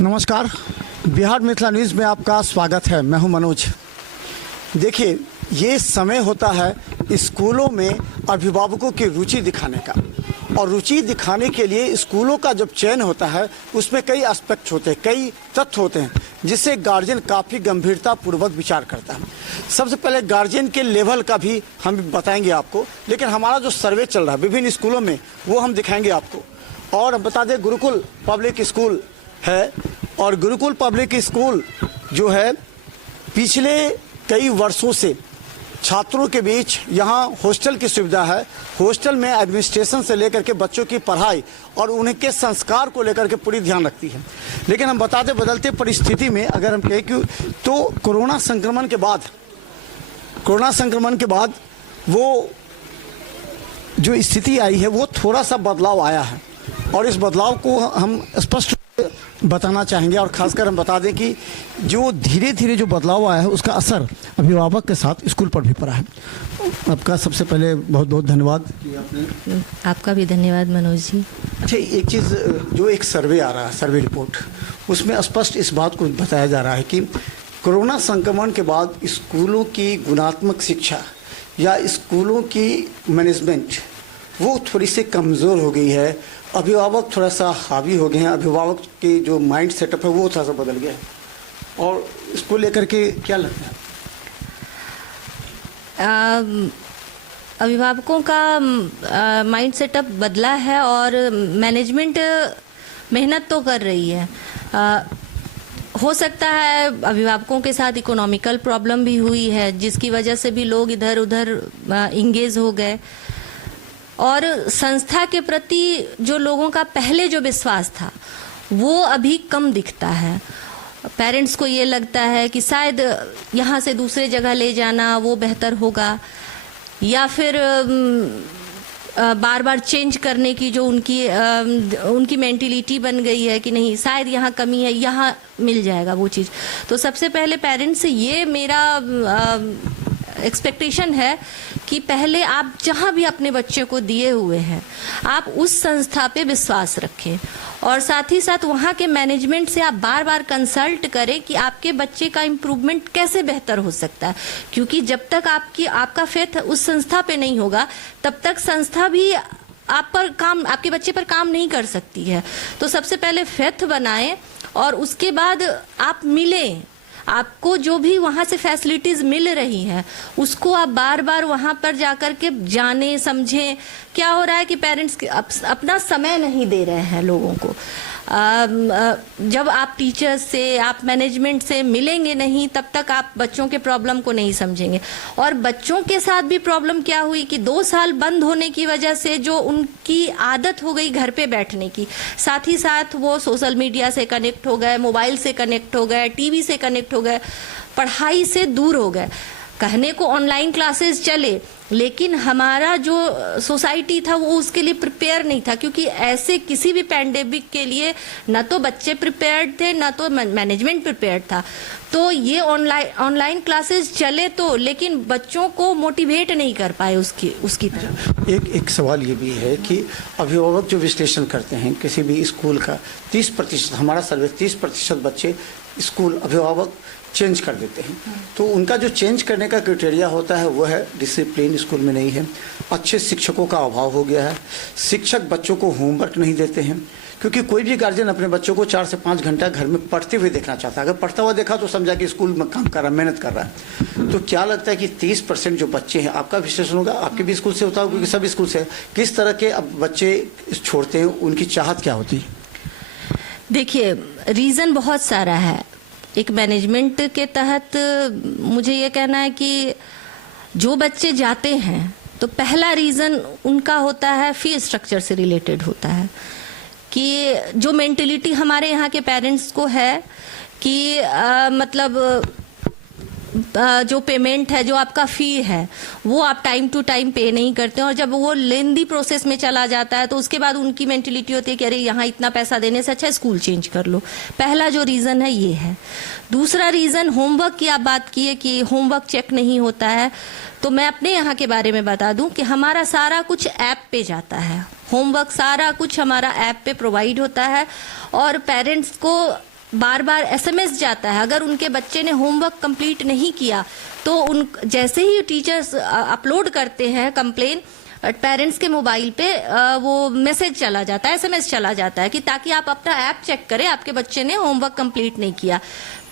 नमस्कार, बिहार मिथिला न्यूज़ में आपका स्वागत है। मैं हूं मनोज। देखिए, ये समय होता है स्कूलों में अभिभावकों की रुचि दिखाने का, और रुचि दिखाने के लिए स्कूलों का जब चयन होता है उसमें कई एस्पेक्ट होते हैं, कई तथ्य होते हैं जिससे गार्जियन काफ़ी गंभीरता पूर्वक विचार करता है। सबसे पहले गार्जियन के लेवल का भी हम बताएंगे आपको, लेकिन हमारा जो सर्वे चल रहा है विभिन्न स्कूलों में वो हम दिखाएंगे आपको। और बता दें, गुरुकुल पब्लिक स्कूल है, और गुरुकुल पब्लिक स्कूल जो है पिछले कई वर्षों से छात्रों के बीच यहाँ हॉस्टल की सुविधा है। हॉस्टल में एडमिनिस्ट्रेशन से लेकर के बच्चों की पढ़ाई और उनके संस्कार को लेकर के पूरी ध्यान रखती है। लेकिन हम बता दें, बदलते परिस्थिति में अगर हम कहें कि तो कोरोना संक्रमण के बाद वो जो स्थिति आई है वो थोड़ा सा बदलाव आया है, और इस बदलाव को हम स्पष्ट बताना चाहेंगे। और खासकर हम बता दें कि जो धीरे धीरे जो बदलाव आया है उसका असर अभिभावक के साथ स्कूल पर भी पड़ा है। आपका सबसे पहले बहुत बहुत धन्यवाद कि आपने। आपका भी धन्यवाद मनोज जी। अच्छा, एक चीज़, जो एक सर्वे आ रहा है, सर्वे रिपोर्ट, उसमें स्पष्ट इस बात को बताया जा रहा है कि कोरोना संक्रमण के बाद स्कूलों की गुणात्मक शिक्षा या स्कूलों की मैनेजमेंट वो थोड़ी सी कमज़ोर हो गई है। अभिभावक थोड़ा सा हावी हो गए हैं, अभिभावक की जो माइंड सेटअप है वो थोड़ा सा बदल गया है। और इसको लेकर के क्या लगता है? अभिभावकों का माइंड सेटअप बदला है और मैनेजमेंट मेहनत तो कर रही है। हो सकता है अभिभावकों के साथ इकोनॉमिकल प्रॉब्लम भी हुई है, जिसकी वजह से भी लोग इधर उधर इंगेज हो गए, और संस्था के प्रति जो लोगों का पहले जो विश्वास था वो अभी कम दिखता है। पेरेंट्स को ये लगता है कि शायद यहाँ से दूसरे जगह ले जाना वो बेहतर होगा, या फिर बार बार चेंज करने की जो उनकी मेंटिलिटी बन गई है कि नहीं, शायद यहाँ कमी है, यहाँ मिल जाएगा वो चीज़। तो सबसे पहले पेरेंट्स से ये मेरा एक्सपेक्टेशन है कि पहले आप जहाँ भी अपने बच्चे को दिए हुए हैं आप उस संस्था पे विश्वास रखें, और साथ ही साथ वहाँ के मैनेजमेंट से आप बार बार कंसल्ट करें कि आपके बच्चे का इम्प्रूवमेंट कैसे बेहतर हो सकता है। क्योंकि जब तक आपका फेथ उस संस्था पे नहीं होगा तब तक संस्था भी आपके बच्चे पर काम नहीं कर सकती है। तो सबसे पहले फेथ बनाएं और उसके बाद आप मिलें। आपको जो भी वहाँ से फैसिलिटीज़ मिल रही हैं उसको आप बार बार वहाँ पर जाकर के जानें, समझें। क्या हो रहा है कि पेरेंट्स अपना समय नहीं दे रहे हैं लोगों को। जब आप टीचर्स से, आप मैनेजमेंट से मिलेंगे नहीं तब तक आप बच्चों के प्रॉब्लम को नहीं समझेंगे। और बच्चों के साथ भी प्रॉब्लम क्या हुई कि 2 साल बंद होने की वजह से जो उनकी आदत हो गई घर पे बैठने की, साथ ही साथ वो सोशल मीडिया से कनेक्ट हो गए, मोबाइल से कनेक्ट हो गए, टीवी से कनेक्ट हो गए, पढ़ाई से दूर हो गए। कहने को ऑनलाइन क्लासेस चले, लेकिन हमारा जो सोसाइटी था वो उसके लिए प्रिपेयर नहीं था, क्योंकि ऐसे किसी भी पैंडेमिक के लिए न तो बच्चे प्रिपेयर्ड थे न तो मैनेजमेंट प्रिपेयर्ड था। तो ये ऑनलाइन क्लासेस चले तो, लेकिन बच्चों को मोटिवेट नहीं कर पाए उसकी तरफ। एक सवाल ये भी है कि अभिभावक जो विश्लेषण करते हैं किसी भी स्कूल का, 30%, हमारा सर्वे 30% बच्चे स्कूल अभिभावक चेंज कर देते हैं। तो उनका जो चेंज करने का क्राइटेरिया होता है वो है डिसिप्लिन स्कूल में नहीं है, अच्छे शिक्षकों का अभाव हो गया है, शिक्षक बच्चों को होमवर्क नहीं देते हैं। क्योंकि कोई भी गार्जियन अपने बच्चों को 4 से 5 घंटा घर में पढ़ते हुए देखना चाहता है। अगर पढ़ता हुआ देखा तो समझा कि स्कूल में काम कर रहा है, मेहनत कर रहा है। तो क्या लगता है कि 30% जो बच्चे हैं, आपका विश्लेषण होगा, आपके भी स्कूल से होता होगा क्योंकि सभी स्कूल से, किस तरह के अब बच्चे छोड़ते हैं, उनकी चाहत क्या होती है? देखिए, रीज़न बहुत सारा है। एक मैनेजमेंट के तहत मुझे ये कहना है कि जो बच्चे जाते हैं तो पहला रीज़न उनका होता है फी स्ट्रक्चर से रिलेटेड होता है, कि जो मेंटेलिटी हमारे यहाँ के पेरेंट्स को है कि मतलब जो पेमेंट है, जो आपका फ़ी है, वो आप टाइम टू टाइम पे नहीं करते हैं, और जब वो लेंदी प्रोसेस में चला जाता है तो उसके बाद उनकी मेंटेलिटी होती है कि अरे यहाँ इतना पैसा देने से अच्छा स्कूल चेंज कर लो। पहला जो रीज़न है ये है। दूसरा रीज़न होमवर्क की आप बात की है कि होमवर्क चेक नहीं होता है, तो मैं अपने यहाँ के बारे में बता दूँ कि हमारा सारा कुछ ऐप पे जाता है। होमवर्क सारा कुछ हमारा ऐप पे प्रोवाइड होता है, और पेरेंट्स को बार बार एसएमएस जाता है। अगर उनके बच्चे ने होमवर्क कंप्लीट नहीं किया तो उन जैसे ही टीचर्स अपलोड करते हैं कंप्लेन, पेरेंट्स के मोबाइल पे वो मैसेज चला जाता है, एसएमएस चला जाता है कि ताकि आप अपना ऐप चेक करें आपके बच्चे ने होमवर्क कंप्लीट नहीं किया।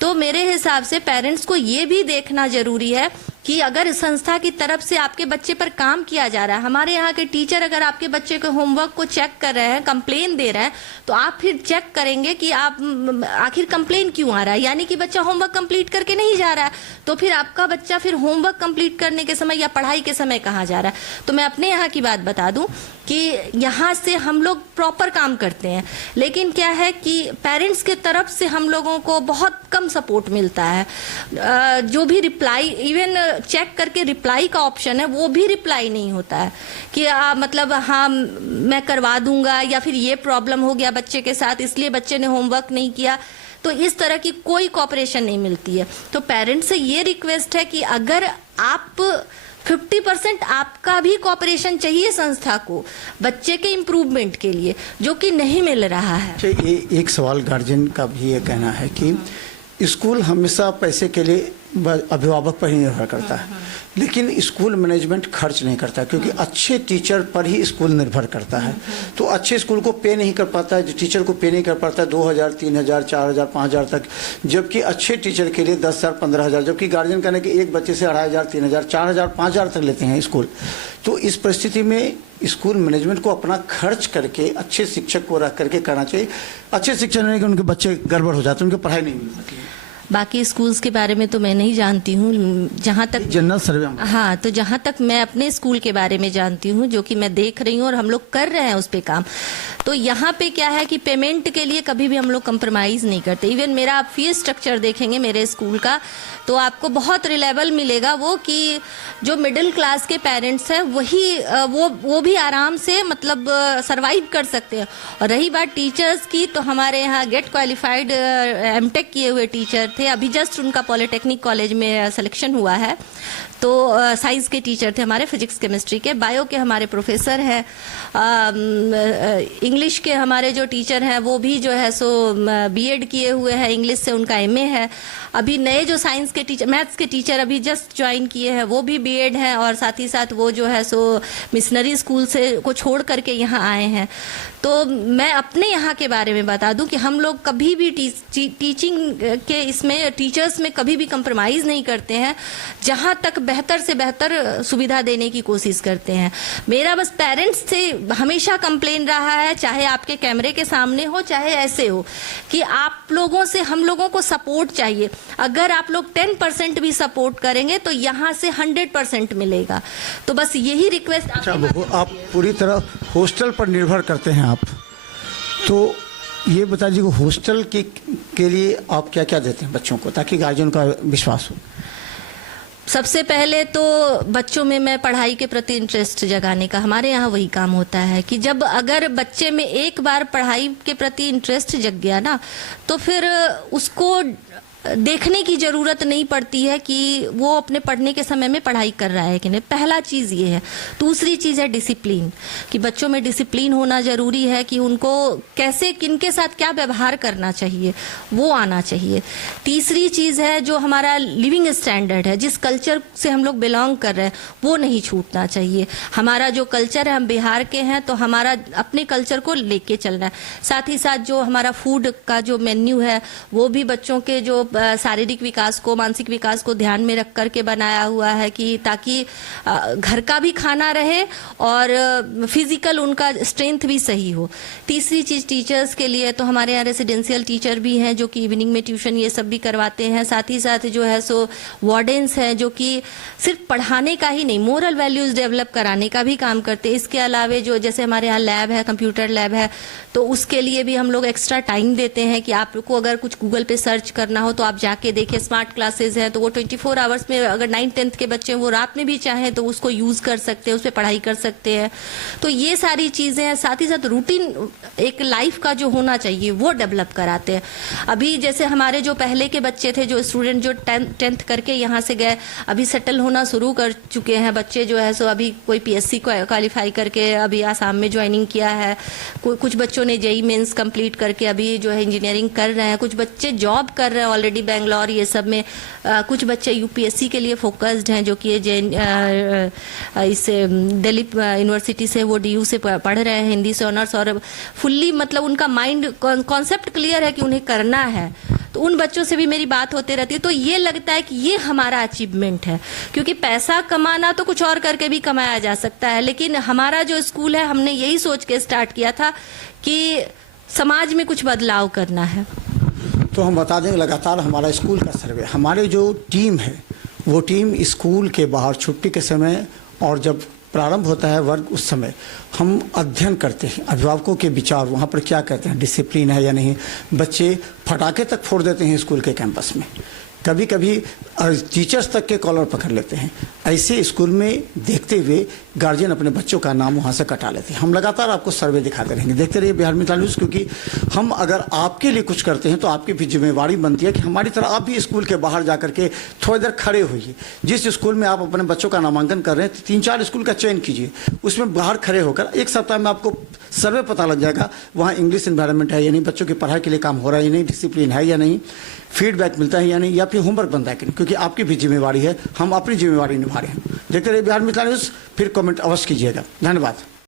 तो मेरे हिसाब से पेरेंट्स को ये भी देखना जरूरी है कि अगर संस्था की तरफ से आपके बच्चे पर काम किया जा रहा है, हमारे यहाँ के टीचर अगर आपके बच्चे के होमवर्क को चेक कर रहे हैं, कंप्लेन दे रहे हैं, तो आप फिर चेक करेंगे कि आप आखिर कंप्लेन क्यों आ रहा है, यानी कि बच्चा होमवर्क कंप्लीट करके नहीं जा रहा है, तो फिर आपका बच्चा फिर होमवर्क कंप्लीट करने के समय या पढ़ाई के समय कहाँ जा रहा है। तो मैं अपने यहाँ की बात बता दूं कि यहाँ से हम लोग प्रॉपर काम करते हैं, लेकिन क्या है कि पेरेंट्स के तरफ से हम लोगों को बहुत कम सपोर्ट मिलता है। जो भी रिप्लाई, इवन चेक करके रिप्लाई का ऑप्शन है, वो भी रिप्लाई नहीं होता है कि मतलब हाँ मैं करवा दूंगा, या फिर ये प्रॉब्लम हो गया बच्चे के साथ इसलिए बच्चे ने होमवर्क नहीं किया। तो इस तरह की कोई कॉपरेशन नहीं मिलती है। तो पेरेंट्स से ये रिक्वेस्ट है कि अगर आप 50% आपका भी कॉपरेशन चाहिए संस्था को बच्चे के इम्प्रूवमेंट के लिए, जो कि नहीं मिल रहा है। ये एक सवाल गार्जियन का भी ये कहना है कि स्कूल हमेशा पैसे के लिए अभिभावक पर ही निर्भर करता है, लेकिन स्कूल मैनेजमेंट खर्च नहीं करता, क्योंकि अच्छे टीचर पर ही स्कूल निर्भर करता है। तो अच्छे स्कूल को पे नहीं कर पाता है, जो टीचर को पे नहीं कर पाता है 2000, 3000, 4000, 5000 तक, जबकि अच्छे टीचर के लिए 10,000, 15,000, जबकि गार्जियन कहने कि एक बच्चे से 2500, 3000, 4000, 5000 तक लेते हैं स्कूल। तो इस परिस्थिति में स्कूल मैनेजमेंट को अपना खर्च करके अच्छे शिक्षक को रख करके करना चाहिए। अच्छे शिक्षक नहीं कि उनके बच्चे गड़बड़ हो जाते हैं, उनकी पढ़ाई नहीं मिल पाती है। बाकी स्कूल्स के बारे में तो मैं नहीं जानती हूँ, जहाँ तक जनरल सर्वे। हाँ, तो जहाँ तक मैं अपने स्कूल के बारे में जानती हूँ, जो कि मैं देख रही हूँ और हम लोग कर रहे हैं उस पे काम, तो यहाँ पे क्या है कि पेमेंट के लिए कभी भी हम लोग कंप्रोमाइज नहीं करते। इवन मेरा आप फीस स्ट्रक्चर देखेंगे मेरे स्कूल का, तो आपको बहुत रिलायबल मिलेगा वो कि जो मिडिल क्लास के पेरेंट्स हैं वही वो भी आराम से मतलब सरवाइव कर सकते हैं। और रही बात टीचर्स की, तो हमारे यहाँ गेट क्वालिफाइड एमटेक किए हुए टीचर थे, अभी जस्ट उनका पॉलिटेक्निक कॉलेज में सिलेक्शन हुआ है। तो साइंस के टीचर थे हमारे, फिजिक्स केमिस्ट्री के, बायो के हमारे प्रोफेसर हैं, इंग्लिश के हमारे जो टीचर हैं वो भी जो है सो बीएड किए हुए हैं, इंग्लिश से उनका एमए है। अभी नए जो साइंस के टीचर, मैथ्स के टीचर अभी जस्ट ज्वाइन किए हैं, वो भी बीएड हैं, और साथ ही साथ वो जो है सो मिशनरी स्कूल से को छोड़ करके यहाँ आए हैं। तो मैं अपने यहाँ के बारे में बता दूं कि हम लोग कभी भी टीचिंग के इसमें टीचर्स में कभी भी कंप्रोमाइज़ नहीं करते हैं, जहाँ तक बेहतर से बेहतर सुविधा देने की कोशिश करते हैं। मेरा बस पेरेंट्स से हमेशा कंप्लेन रहा है, चाहे आपके कैमरे के सामने हो चाहे ऐसे हो, कि आप लोगों से हम लोगों को सपोर्ट चाहिए। अगर आप लोग 10% भी सपोर्ट करेंगे तो यहाँ से 100% मिलेगा। तो बस यही रिक्वेस्ट। अच्छा, आप पूरी तरह हॉस्टल पर निर्भर करते हैं आप, तो ये बता दीजिए हॉस्टल के लिए आप क्या क्या देते हैं बच्चों को, ताकि गार्जियन का विश्वास हो। सबसे पहले तो बच्चों में मैं पढ़ाई के प्रति इंटरेस्ट जगाने का, हमारे यहाँ वही काम होता है कि जब अगर बच्चे में एक बार पढ़ाई के प्रति इंटरेस्ट जग गया ना, तो फिर उसको देखने की ज़रूरत नहीं पड़ती है कि वो अपने पढ़ने के समय में पढ़ाई कर रहा है कि नहीं। पहला चीज़ ये है। दूसरी चीज़ है डिसिप्लिन, कि बच्चों में डिसिप्लिन होना ज़रूरी है, कि उनको कैसे किनके साथ क्या व्यवहार करना चाहिए वो आना चाहिए। तीसरी चीज़ है जो हमारा लिविंग स्टैंडर्ड है, जिस कल्चर से हम लोग बिलोंग कर रहे हैं वो नहीं छूटना चाहिए। हमारा जो कल्चर है, हम बिहार के हैं तो हमारा अपने कल्चर को लेके चलना है। साथ ही साथ जो हमारा फूड का जो मेन्यू है वो भी बच्चों के जो शारीरिक विकास को, मानसिक विकास को ध्यान में रख करके बनाया हुआ है, कि ताकि घर का भी खाना रहे और फिजिकल उनका स्ट्रेंथ भी सही हो। तीसरी चीज़ टीचर्स के लिए, तो हमारे यहाँ रेसिडेंशियल टीचर भी हैं जो कि इवनिंग में ट्यूशन ये सब भी करवाते हैं। साथ ही साथ जो है सो वार्डन्स हैं जो कि सिर्फ पढ़ाने का ही नहीं, मोरल वैल्यूज़ डेवलप कराने का भी काम करते हैं। इसके अलावा जो जैसे हमारे यहाँ लैब है, कंप्यूटर लैब है, तो उसके लिए भी हम लोग एक्स्ट्रा टाइम देते हैं कि आपको अगर कुछ गूगल पे सर्च करना हो तो आप जाके देखें, स्मार्ट क्लासेस हैं तो वो 24 आवर्स में, अगर 9th-10th के बच्चे हैं वो रात में भी चाहें तो उसको यूज कर सकते हैं, उस पर पढ़ाई कर सकते हैं। तो ये सारी चीजें हैं। साथ ही साथ रूटीन एक लाइफ का जो होना चाहिए वो डेवलप कराते हैं। अभी जैसे हमारे जो पहले के बच्चे थे, जो स्टूडेंट जो 10th करके यहाँ से गए, अभी सेटल होना शुरू कर चुके हैं बच्चे जो है सो अभी कोई PSC को क्वालिफाई करके अभी आसाम में ज्वाइनिंग किया है, कुछ बच्चों ने JEE मेंस कंप्लीट करके अभी जो है इंजीनियरिंग कर रहे हैं, कुछ बच्चे जॉब कर रहे हैं ऑलरेडी बेंगलोर ये सब में, कुछ बच्चे UPSC के लिए फोकस्ड हैं जो कि इस दिल्ली यूनिवर्सिटी से वो DU से पढ़ रहे हैं हिंदी से ऑनर्स, और फुल्ली मतलब उनका माइंड कॉन्सेप्ट क्लियर है कि उन्हें करना है। तो उन बच्चों से भी मेरी बात होती रहती है। तो ये लगता है कि ये हमारा अचीवमेंट है, क्योंकि पैसा कमाना तो कुछ और करके भी कमाया जा सकता है, लेकिन हमारा जो स्कूल है हमने यही सोच के स्टार्ट किया था कि समाज में कुछ बदलाव करना है। तो हम बता दें लगातार हमारा स्कूल का सर्वे, हमारे जो टीम है वो टीम स्कूल के बाहर छुट्टी के समय और जब प्रारंभ होता है वर्ग उस समय हम अध्ययन करते हैं अभिभावकों के विचार, वहाँ पर क्या कहते हैं, डिसिप्लिन है या नहीं। बच्चे फटाके तक फोड़ देते हैं स्कूल के कैंपस में, कभी कभी टीचर्स तक के कॉलर पकड़ लेते हैं। ऐसे स्कूल में देखते हुए गार्जियन अपने बच्चों का नाम वहाँ से कटा लेते हैं। हम लगातार आपको सर्वे दिखाते रहेंगे, देखते रहिए बिहार मिथिला न्यूज़, क्योंकि हम अगर आपके लिए कुछ करते हैं तो आपकी भी जिम्मेवारी बनती है कि हमारी तरह आप भी स्कूल के बाहर जा करके थोड़ी देर खड़े होइए। जिस स्कूल में आप अपने बच्चों का नामांकन कर रहे हैं 3-4 स्कूल का चयन कीजिए, उसमें बाहर खड़े होकर एक सप्ताह में आपको सर्वे पता लग जाएगा वहाँ इंग्लिश इन्वायरमेंट है या नहीं, बच्चों की पढ़ाई के लिए काम हो रहा है या नहीं, डिसिप्लिन है या नहीं, फीडबैक मिलता है या नहीं, या फिर होमवर्क बनता है कि नहीं, क्योंकि आपकी भी जिम्मेवारी है, हम अपनी जिम्मेवारी निभा रहे हैं। देखते रहिए बिहार मिथिला न्यूज़, फिर कमेंट अवश्य कीजिएगा। धन्यवाद।